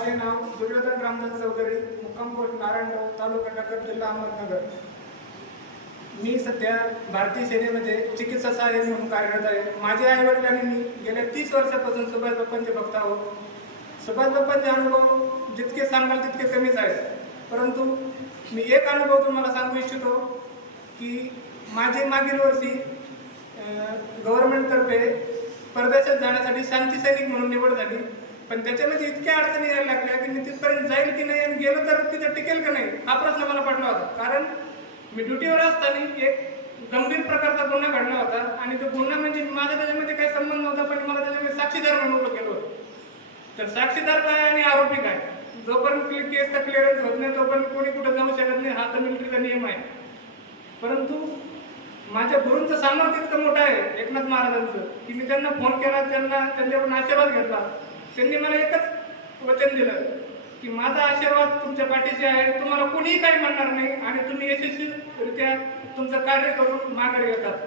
माझे नाव दुर्योधन रामदास चौधरी, मुक्काम पोस्ट नारायणगाव, तालुका टाकर, जिल्हा अहमदनगर. मी सध्या भारतीय सेनेमध्ये चिकित्सा सहाय्यक म्हणून कार्यरत आहे. माझ्या आईवडिलांनी मी गेल्या 30 वर्षापासून सुभाष बाप्पांचे भक्त आहोत. सुभाष बाप्पांचे अनुभव जितके सांगाल तितके कमीच आहेत, परंतु मी एक अनुभव तुम्हाला सांगू इच्छितो की माझी मागील वर्षी गव्हर्नमेंटतर्फे परदेशात जाण्यासाठी शांती सैनिक म्हणून निवड झाली. पण त्याच्यामध्ये इतक्या अडचणी यायला लागल्या की मी तिथपर्यंत जाईल की नाही आणि गेलो तर तिथे टिकेल का नाही हा प्रश्न मला पडला होता. कारण मी ड्युटीवर असताना एक गंभीर प्रकारचा गुन्हा घडला होता आणि तो गुन्हा म्हणजे माझा त्याच्यामध्ये काही संबंध नव्हता, पण मला त्याच्यामध्ये साक्षीदार म्हणून उभं केलं होतं. तर साक्षीदार काय आणि आरोपी काय, जोपर्यंत केसचा क्लिअरन्स होत नाही तोपर्यंत कोणी कुठे जाऊ शकत नाही, हा तर मिलिटरीचा नियम आहे. परंतु माझ्या गुरूंचं सामर्थ्य इतकं मोठं आहे एकनाथ महाराजांचं की मी त्यांना फोन केला, त्यांच्याकडून आशीर्वाद घेतला. त्यांनी मला एकच वचन दिलं की माझा आशीर्वाद तुमच्या पाठीशी आहे, तुम्हाला कोणीही काही म्हणणार नाही आणि तुम्ही यशस्वीरित्या तुमचं कार्य करून माघारी येतात.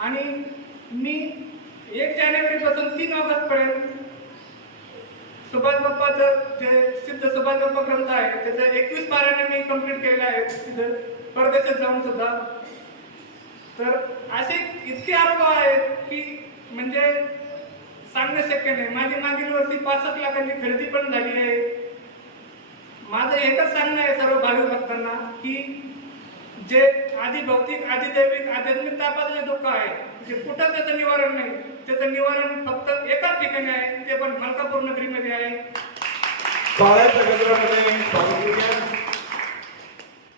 आणि मी 1 जानेवारीपासून 3 ऑगस्टपर्यंत सुभाष बाप्पाचं जे सिद्ध सुभाष बाप्पा ग्रंथ आहे त्याच्या 21 पारायणे मी कंप्लीट केलेल्या आहेत तिथं परदेशात जाऊन सुद्धा. तर असे इतके अनुभव आहेत की म्हणजे सांगणं शक्य नाही. माझी मागील वर्षी 65 लाखांची खरेदी पण झाली आहे. माझं एकच सांगणं आहे सर्व भाविक भक्तांना की जे आधी भौतिक, आधी दैविक, आध्यात्मिक तापाचं जे दुःख आहे जे कुठं त्याचं निवारण नाही, त्याचं निवारण फक्त एकाच ठिकाणी आहे, ते पण मलकापूर नगरीमध्ये आहे.